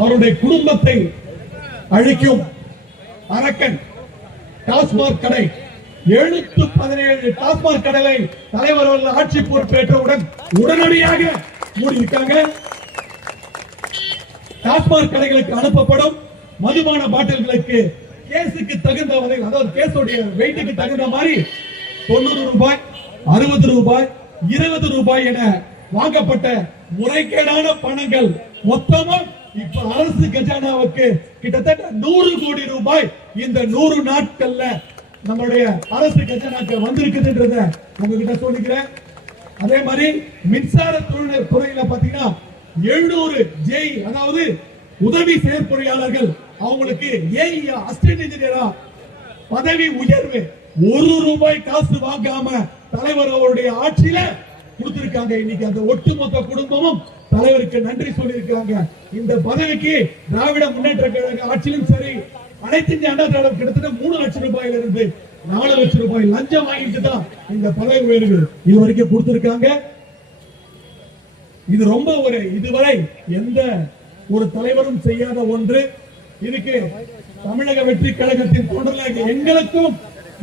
அவருடைய குடும்பத்தை அழிக்கும் அரக்கன் டாஸ்மாக் கடை 717 டாஸ்மாக் கடைகளை தலைவர் அவர்கள் ஆட்சி பொறுப்பேற்றவுடன் உடனடியாக மூடி இருக்காங்க. டாஸ்மாக் கடைகளுக்கு அனுப்பப்படும் மதுபான பாட்டில்களுக்கு கேஸுக்கு தகுந்த வகையில், அதாவது கேஸோடைய வெயிட்டுக்கு தகுந்த மாதிரி 90 ரூபாய், 60 ரூபாய், 20 ரூபாய் என வாங்கப்பட்ட முறைகேடான பணங்கள் மொத்தமும் இப்ப அரசு கஜானாவுக்கு கிட்டத்தட்ட 100 கோடி ரூபாய் இந்த 100 நாட்கள்ல நம்மளுடைய அரசு கஜானாக்கு வந்திருக்குதுன்றத உங்ககிட்ட சொல்லிக்கிறேன். அதே மாதிரி மின்சார துறையில பாத்தீங்கன்னா 700 ஜேஇ, அதாவது உதவி செயற்பொறியாளர்கள், அவங்களுக்கு ஏஇ அசிஸ்டன்ட் இன்ஜினியரா பதவி உயர்வு 1 ரூபாய் காசு வாங்காம தலைவர் அவருடைய ஆட்சியில கொடுத்திருக்காங்க. இன்னைக்கு அந்த ஒட்டுமொத்த குடும்பமும் தலைவருக்கு நன்றி சொல்லியிருக்காங்க. இந்த பதவிக்கு திராவிட முன்னேற்ற கழக ஆட்சியிலும் சரி, அனைத்து இந்திய அண்ணா திராவிட கிட்டத்தட்ட 3 லட்சம் ரூபாயில இருந்து 4 லட்சம் ரூபாய் லஞ்சம் வாங்கிட்டு தான் இந்த பதவி உயர்வு இதுவரைக்கும் கொடுத்திருக்காங்க. இது ரொம்ப இதுவரை எந்த ஒரு தலைவரும் செய்யாத ஒன்று. இதுக்கு தமிழக வெற்றி கழகத்தின் தொண்டர்களாக எங்களுக்கும்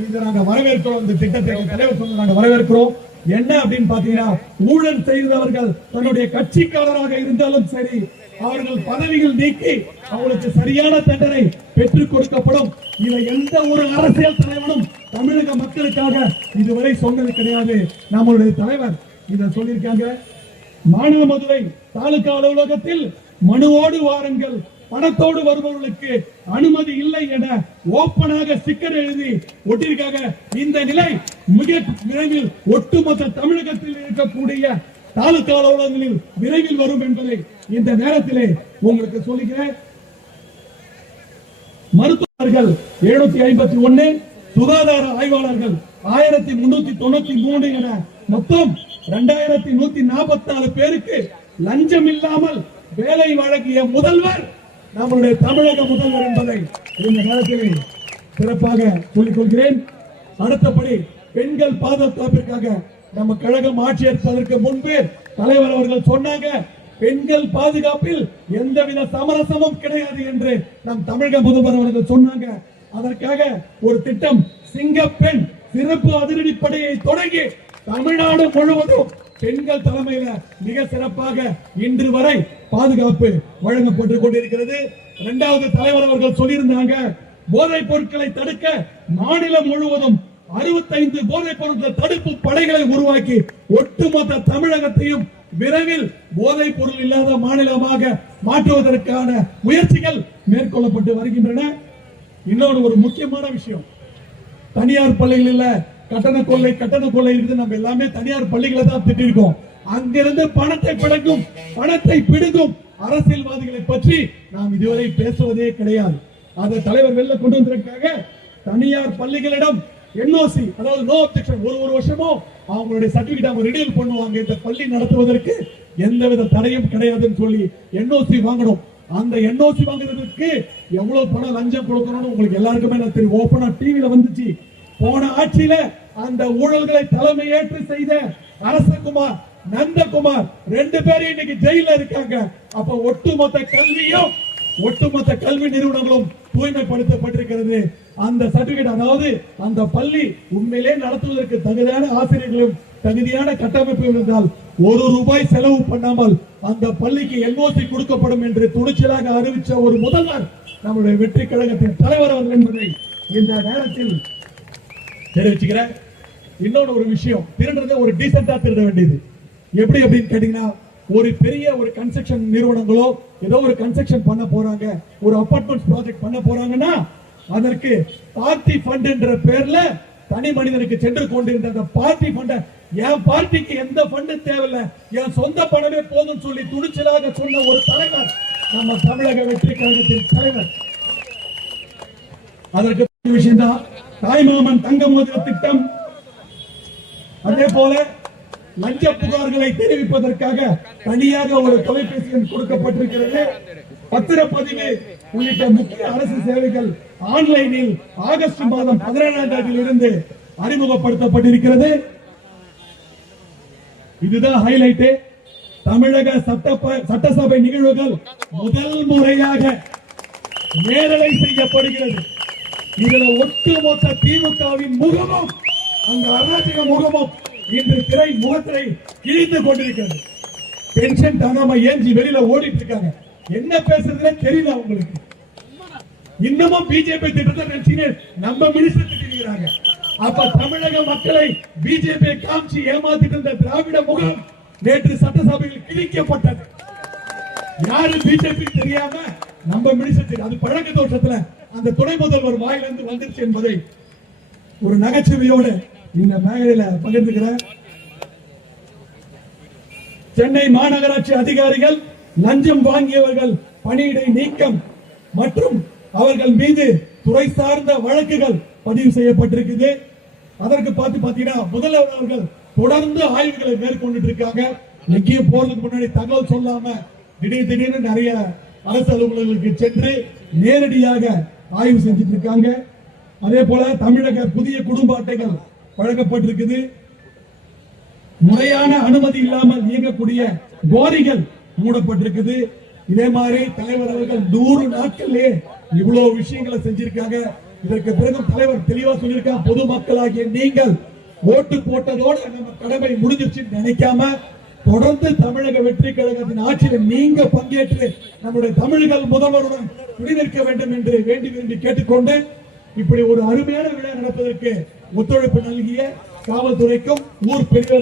இதை நாங்க வரவேற்கிறோம். இந்த திட்டத்தை தலைவர் சொன்ன நாங்க வரவேற்கிறோம். என்ன அப்படின்னு பாத்தீங்கன்னா, ஊழல் செய்தவர்கள் தன்னுடைய கட்சிக்காரராக இருந்தாலும் சரி, அவர்கள் பதவிகள் நீக்கி அவங்களுக்கு சரியான தண்டனை பெற்றுக் கொடுக்கப்படும். இதை எந்த ஒரு அரசியல் தலைவனும் தமிழக மக்களுக்காக இதுவரை சொன்னது கிடையாது. நம்மளுடைய தலைவர் இதை சொல்லியிருக்காங்க. மானாமதுரை தாலுகா அலுவலகத்தில் மனுவோடு வாருங்கள், பணத்தோடு வருபவர்களுக்கு அனுமதி இல்லை என ஓப்பனாக ஸ்டிக்கர் எழுதி ஒட்டியிருக்காங்க. இந்த நிலை மிக விரைவில் ஒட்டுமொத்த தமிழகத்தில் இருக்கக்கூடிய தாலுகா அலுவலகங்களில் விரைவில் வரும் என்பதை இந்த நேரத்திலே உங்களுக்கு சொல்லுகிறேன். மருத்துவர்கள் 751, சுகாதார ஆய்வாளர்கள் 1393 என மொத்தம் 2144 பேருக்கு லஞ்சம் இல்லாமல் வேலை வழங்கிய முதல்வர் நம்முடைய தமிழக முதல்வர் என்பதை இந்த நேரத்தில் சிறப்பாக சொல்லிக் கொள்கிறேன். அடுத்தபடி பெண்கள் பாதுகாப்பிற்காக நம்ம கழகம் ஆட்சி ஏற்பதற்கு முன்பு தலைவர் அவர்கள் சொன்னாங்க, பெண்கள் பாதுகாப்பில் எந்தவித சமரசமும் கிடையாது என்று நம் தமிழக முதல்வர் அவர்கள் சொன்னாங்க. அதற்காக ஒரு திட்டம் சிங்கப்பெண் சிறப்பு அதிரடிப்படையை தொடங்கி தமிழ்நாடு முழுவதும் பெண்கள் தலைமையில மிக சிறப்பாக இன்று வரை பாதுகாப்பு வழங்கப்பட்டு கொண்டிருக்கிறது. இரண்டாவது தலைவர் அவர்கள் சொல்லியிருந்தாங்க, போதைப் பொருட்களை தடுக்க மாநிலம் முழுவதும் 65 போதைப் பொருட்கள் தடுப்பு படைகளை உருவாக்கி ஒட்டுமொத்த தமிழகத்தையும் விரைவில் போதைப் பொருள் இல்லாத மாநிலமாக மாற்றுவதற்கான முயற்சிகள் மேற்கொள்ளப்பட்டு வருகின்றன. இன்னொரு ஒரு முக்கியமான விஷயம், தனியார் பள்ளிகளில் கட்டண கொள்ளை இருக்குது. நம்ம எல்லாமே தனியார் பள்ளிகளை தான் திட்டிருக்கோம். அங்கிருந்து பணத்தை பிடுங்கும் அரசியல்வாதிகளை பற்றி நாம் இதுவரை பேசுவதே கிடையாது. அதை தலைவர் வெளில கொண்டு வந்திருக்காங்க. தனியார் பள்ளிகளிடம் என்ஓசி, அதாவது நோ அப்ஜெக்ஷன், ஒரு வருஷமோ அவங்களுடைய சர்டிபிகேட் அவங்க ரினியூவல் பண்ணுவாங்க. இந்த பள்ளி நடத்துவதற்கு எந்தவித தடையும் கிடையாதுன்னு சொல்லி என்ஓசி வாங்கணும். அந்த என்ஓசி வாங்குறதுக்கு எவ்வளவு பணம் லஞ்சம் கொடுக்கணும்னு உங்களுக்கு எல்லாருக்குமே தெரியும். ஓபனா டிவில வந்துச்சு. போன ஆட்சியில அந்த ஊழல்களை தலைமையேற்று செய்த அரசகுமார், நந்தகுமார் 2 பேரும் இன்னைக்கு ஜெயில இருக்காங்க. அப்ப ஒட்டுமொத்த கல்வி நிறுவனங்களும் தூய்மைப்படுத்தப்பட்டிருக்கிறது. அந்த சர்டிபிகேட், அதாவது அந்த பள்ளி உண்மையிலே நடத்துவதற்கு தகுதியான ஆசிரியர்களும் தகுதியான கட்டமைப்பு இருந்தால் 1 ரூபாய் செலவு பண்ணாமல் அந்த பள்ளிக்கு என்ஓசி கொடுக்கப்படும் என்று துணிச்சலாக அறிவிச்ச ஒரு முதல்வர் நம்முடைய வெற்றி கழகத்தின் தலைவர் அவர்கள் என்பதை இந்த நேரத்தில் தெரிவிச்சுக்கிறேன். இன்னொரு ஒரு விஷயம், திருடுறதை ஒரு டீசென்டா திருட வேண்டியது. எப்படி அப்படின்னு கேட்டீங்கன்னா, ஒரு பெரிய ஒரு கன்ஸ்ட்ரக்ஷன் நிறுவனங்களோ ஏதோ ஒரு கன்ஸ்ட்ரக்ஷன் பண்ண போறாங்க, ஒரு அபார்ட்மெண்ட் ப்ராஜெக்ட் பண்ண போறாங்கன்னா அதற்கு பார்ட்டி ஃபண்ட் என்ற பேர்ல தனி மனிதனுக்கு சென்று கொண்டிருந்த அந்த பார்ட்டி ஃபண்ட், என் பார்ட்டிக்கு எந்த ஃபண்ட் தேவையில்லை, என் சொந்த பணமே போதும் சொல்லி துணிச்சலாக சொன்ன ஒரு தலைவர் நம்ம தமிழக வெற்றி கழகத்தின் தலைவர். அதற்கு விஷயம் தான் தாய்மாமன் தங்க மோதிர திட்டம். அதே போல லஞ்ச புகார்களை தெரிவிப்பதற்காக தனியாக ஒரு தொலைபேசி எண் கொடுக்கப்பட்டிருக்கிறது. பத்திரப்பதிவு உள்ளிட்ட முக்கிய அரசு சேவைகள் ஆன்லைனில் ஆகஸ்ட் மாதம் 17ஆம் தேதியிலிருந்து அறிமுகப்படுத்தப்பட்டிருக்கிறது. இதுதான் ஹைலைட். தமிழக சட்டசபை நிகழ்வுகள் முதல் முறையாக நேரலை செய்யப்படுகிறது. இதுல ஒட்டுமொத்த திமுகவின் முகமும் அந்த அராஜக முகமும் இன்று திரை முகத்திரை கிழிந்து கொண்டிருக்கிறது. பென்ஷன் தங்காம ஏஞ்சி வெளியில ஓடிட்டு இருக்காங்க. என்ன பேசுறதுன்னு தெரியல உங்களுக்கு. இன்னமும் பிஜேபி திட்டத்தை நினைச்சு நம்ம மினிஸ்டர் திட்டிருக்கிறாங்க. அப்ப தமிழக மக்களை பிஜேபி காமிச்சு ஏமாத்திட்டு இருந்த திராவிட முகம் நேற்று சட்டசபையில் கிழிக்கப்பட்டது. யாரு பிஜேபி தெரியாம நம்ம மினிஸ்டர் அது பழக்க தோற்றத்துல அந்த துணை முதல்வர் வாயிலிருந்து வந்துருச்சு என்பதை ஒரு நகைச்சுவையோடு இந்த மேഖലயில பகிர்ந்துக்கிறேன். சென்னை மாநகராட்சி அதிகாரிகள் லஞ்சம் வாங்கியவர்கள் பணியிடை நீக்கம் மற்றும் அவர்கள் மீது துறை சார்ந்த வழக்குகள் பதிவு செய்யப்பட்டிருக்குது. அதற்கு பாத்தீங்கன்னா முதல்வர் அவர்கள் தொடர்ந்து ஆய்வுகளை மேற்கொண்டு இருக்காங்க. எங்கேயும் போறதுக்கு முன்னாடி தகவல் சொல்லாம திடீர்னு நிறைய அரசு அலுவலர்களுக்கு சென்று நேரடியாக ஆய்வு செஞ்சிட்டு இருக்காங்க. அதே போல தமிழக புதிய குடும்ப அட்டைகள் வழங்கப்பட்டிருக்குது. முறையான அனுமதி இல்லாமல் இயங்கக்கூடிய கோரிகள் மூடப்பட்டிருக்குது. இதே மாதிரி தலைவர் அவர்கள் 100 நாட்களிலே இவ்வளவு விஷயங்களை செஞ்சிருக்காங்க. இதற்கு பிறகு தலைவர் தெளிவா சொல்லியிருக்காங்க, பொதுமக்களாகிய நீங்கள் ஓட்டு போட்டதோடு நம்ம கடமை முடிஞ்சிருச்சு நினைக்காம தொடர்ந்து தமிழக வெற்றி கழகத்தின் ஆட்சியில் நீங்க பங்கேற்று நம்முடைய தமிழர்கள் முதல்வருடன் துணை வேண்டும் என்று வேண்டி கேட்டுக்கொண்டு இப்படி ஒரு அருமையான விழா நடப்பதற்கு ஒத்துழைப்பு நல்கிய காவல்துறைக்கும் ஊர் பெரியவர்கள்